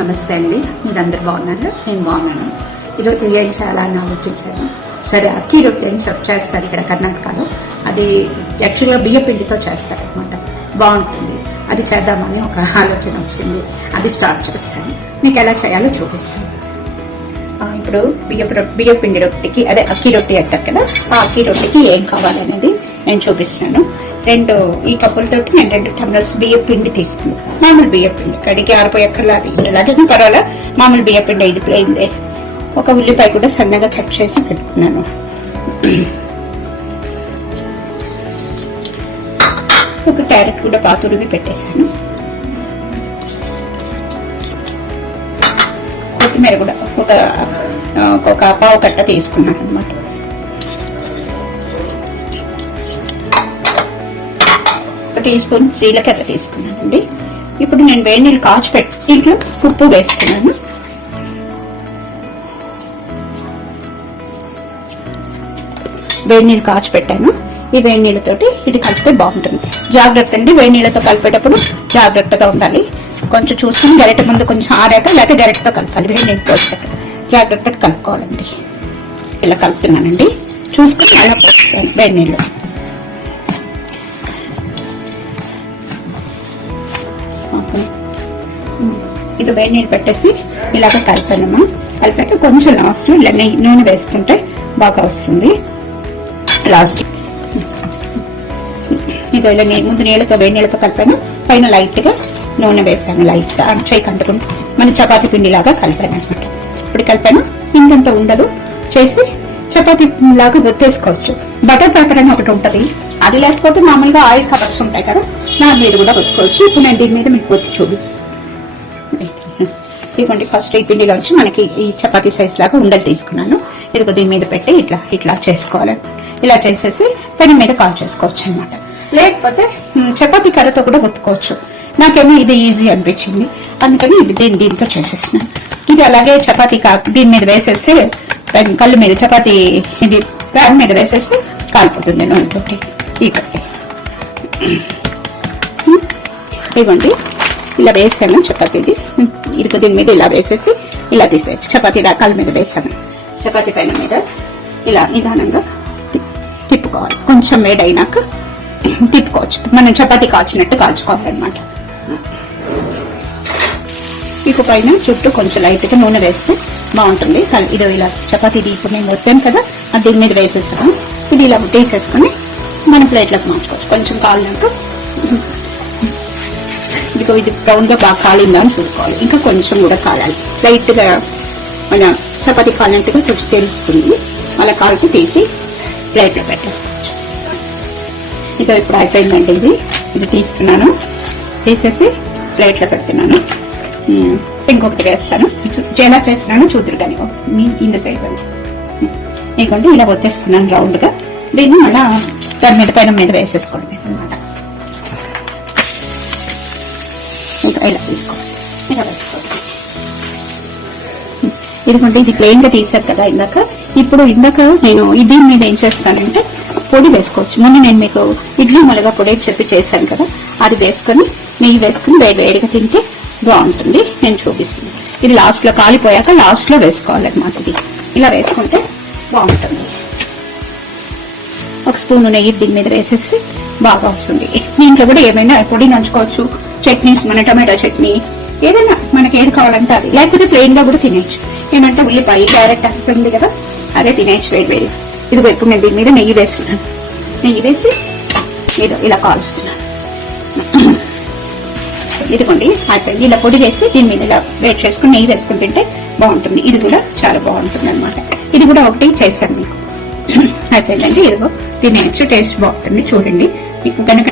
నమస్తే అండి. మీరందరూ బాగున్నారు? నేను బాగున్నాను. ఈరోజు ఏం చేయాలని ఆలోచించాను. సరే అక్కీ రొట్టె అని చెప్పు చేస్తారు ఇక్కడ కర్ణాటకలో. అది యాక్చువల్గా బియ్య పిండితో చేస్తారు అనమాట బాగుంటుంది. అది చేద్దామని ఒక ఆలోచన వచ్చింది. అది స్టార్ట్ చేస్తాను. మీకు ఎలా చేయాలో చూపిస్తాను. ఇప్పుడు బియ్య బియ్య పిండి రొట్టెకి అదే అక్కీ రొట్టె అంటారు కదా ఆ అక్కీ రొట్టెకి ఏం కావాలనేది నేను చూపిస్తున్నాను. రెండు ఈ కప్పులతోటి నేను రెండు టమ్లర్స్ బియ్య పిండి తీసుకున్నాను మామూలు బియ్య పిండి కడిగి ఆరిపోయక్కర్లా అది ఇలాగే పర్వాలా. మామూలు బియ్య పిండి ఇది ప్లేయిందే ఒక ఉల్లిపాయ కూడా సన్నగా కట్ చేసి పెట్టుకున్నాను. ఒక క్యారెట్ కూడా పాతురివి పెట్టేశాను. కొత్తిమీర కూడా ఒక ఒక పావు కట్ట తీసుకున్నాను అనమాట టీ స్పూన్ జీలకర్ర తీసుకున్నానండి. ఇప్పుడు నేను వేడి నీళ్ళు కాచి పెట్టి దీంట్లో ఉప్పు వేస్తున్నాను. వేడి నీళ్ళు కాచి పెట్టాను ఈ వేడి నీళ్ళతోటి ఇది కలిపితే బాగుంటుంది. జాగ్రత్త అండి వేడి నీళ్ళతో కలిపేటప్పుడు జాగ్రత్తగా ఉండాలి. కొంచెం చూసుకుని గరిట ముందు కొంచెం ఆరాక లేకపోతే గరిటతో కలపాలి వేడి నీళ్ళు వచ్చాక. జాగ్రత్తగా కలుపుకోవాలండి. ఇలా కలుపుతున్నానండి. చూసుకొని అలా పోస్తాను వేడి నీళ్ళు కొద్దిగా వేడి నీళ్ళు పెట్టేసి ఇలాగ కలిపానమ్మా. కలిపాక కొంచెం లాస్ట్ ఇలా నెయ్యి నూనె వేసుకుంటే బాగా వస్తుంది. లాస్ట్. ఇది ఇలా ముందు నీళ్ళతో వేడి నీళ్ళతో కలిపాను. పైన లైట్గా నూనె వేసాను లైట్ చేయి కంటుకుంటూ. మన చపాతీ పిండి లాగా కలిపాను అనమాట ఇప్పుడు కలిపాను. ఇంకంత ఉండదు చేసి చపాతీ లాగా ఒత్తేసుకోవచ్చు బటర్ పేపర్ అని ఒకటి ఉంటుంది. అది లేకపోతే మామూలుగా ఆయిల్ కవర్స్ ఉంటాయి కదా నా మీద కూడా ఒత్తుకోవచ్చు ఇప్పుడు నేను దీని మీద మీకు వచ్చి చూపిస్తాను. ఇదిగోండి ఫస్ట్ ఈ వచ్చి మనకి ఈ చపాతీ సైజ్ లాగా ఉండలు తీసుకున్నాను. ఇదిగో దీని మీద పెట్టి ఇట్లా ఇట్లా చేసుకోవాలి. ఇలా చేసేసి పెనం మీద కాల్ చేసుకోవచ్చు అనమాట లేకపోతే చపాతీ కర్రతో కూడా ఒత్తుకోవచ్చు. నాకేమో ఇది ఈజీ అనిపించింది. అందుకని ఇది దీని దీంతో చేసేసినాను ఇది అలాగే చపాతీ కా దీని మీద వేసేస్తే కళ్ళు మీద చపాతీ ఇది ప్యాన్ మీద వేసేస్తే కాలిపోతుంది నూనెతోటి ఈ కట్టి ఇలా వేసాను చపాతీది ఇదిగో దీని మీద ఇలా వేసేసి ఇలా తీసేయచ్చు. చపాతీ రకాల మీద వేసాను. చపాతీ పైన మీద ఇలా నిదానంగా తిప్పుకోవాలి. కొంచెం వేడైనాక తిప్పుకోవచ్చు. మనం చపాతీ కాల్చినట్టు కాల్చుకోవాలి అనమాట ఇక పైన చుట్టూ కొంచెం లైట్గా నూనె వేస్తే బాగుంటుంది. ఇది ఇలా చపాతీ ఇది ఇప్పుడు కదా అది దీని మీద వేసేస్తాను ఇది ఇలా తీసేసుకొని మన ప్లేట్లోకి మార్చుకోవచ్చు. కొంచెం కాలినాక ఇదిగో ఇది బ్రౌన్గా బాగా కాలిందా అని చూసుకోవాలి. ఇంకా కొంచెం కూడా కాలాలి. లైట్గా మన చపాతి కాలినట్టుగా కొంచెం తెలుస్తుంది. అలా కాల్చి తీసి ప్లేట్లో పెట్టేసుకోవచ్చు. ఇక ఇప్పుడు అయిపోయిందండి ఇది. ఇది తీస్తున్నాను. తీసేసి ప్లేట్లో పెడుతున్నాను. ఇంకొకటి వేస్తాను. చూ- ఎలా చేస్తున్నాను చూద్దరు కానీ. మీ ఇంద సైడ్ వెళ్ళి ఇదిగోండి ఇలా వచ్చేసుకున్నాను రౌండ్గా దీన్ని మళ్ళీ దాని మీద పైన మీద వేసేసుకోండి. ఇలా తీసుకోవాలి ఇలా ఇదిగోండి ఇది ప్లెయిన్గా తీసారు కదా ఇందాక. ఇప్పుడు ఇందాక నేను దీని మీద ఏం చేస్తానంటే పొడి వేసుకోవచ్చు. ముందు నేను మీకు ఇడ్లీ మొలగా పొడి చెప్పి చేశాను కదా అది వేసుకొని నెయ్యి వేసుకుని వేడి వేడిగా తింటే బాగుంటుంది. నేను చూపిస్తుంది ఇది లాస్ట్లో కాలిపోయాక లాస్ట్లో వేసుకోవాలన్నమాట ఇది. ఇలా వేసుకుంటే బాగుంటుంది. ఒక స్పూన్ నెయ్యి దీని మీద వేసేసి బాగా వస్తుంది. దీంట్లో కూడా ఏమైనా పొడి నంచుకోవచ్చు చట్నీస్ మన టమాటా చట్నీ ఏదైనా మనకి ఏది కావాలంటే అది. లేకపోతే ప్లెయిన్గా కూడా తినేయచ్చు. ఏమంటే ఉల్లిపాయ క్యారెట్ అవుతుంది కదా అదే తినేయచ్చు వేడి వేడి ఇదిగో ఇప్పుడు నేను దీని మీద నెయ్యి వేస్తున్నాను. నెయ్యి వేసి ఏదో ఇలా కాలుస్తున్నాను ఇదిగోండి అయిపోయింది ఇలా పొడి వేసి దీని మీద ఇలా వేట్ చేసుకుని నెయ్యి వేసుకుని తింటే బాగుంటుంది. ఇది కూడా చాలా బాగుంటుంది అనమాట ఇది కూడా ఒకటి చేశాను మీకు. అయిపోయిందండి. ఇదిగో తినేయచ్చు టేస్ట్ బాగుంటుంది. చూడండి. మీకు కనుక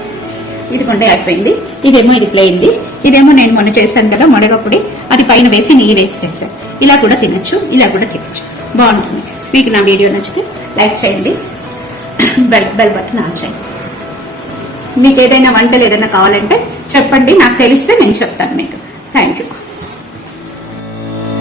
ఇదిగోండి అయిపోయింది. ఇదేమో ఇది ప్లేయింది ఇదేమో నేను మొన్న చేశాను కదా మొడగప్పుడు అది పైన వేసి నెయ్యి వేసి చేశాను. ఇలా కూడా తినొచ్చు ఇలా కూడా తినొచ్చు. బాగుంటుంది. మీకు నా వీడియో నచ్చితే లైక్ చేయండి. బెల్ బెల్ బటన్ ఆన్ చేయండి. మీకు ఏదైనా వంటలు ఏదైనా కావాలంటే చెప్పండి. నాకు తెలిస్తే నేను చెప్తాను మీకు. Thank you.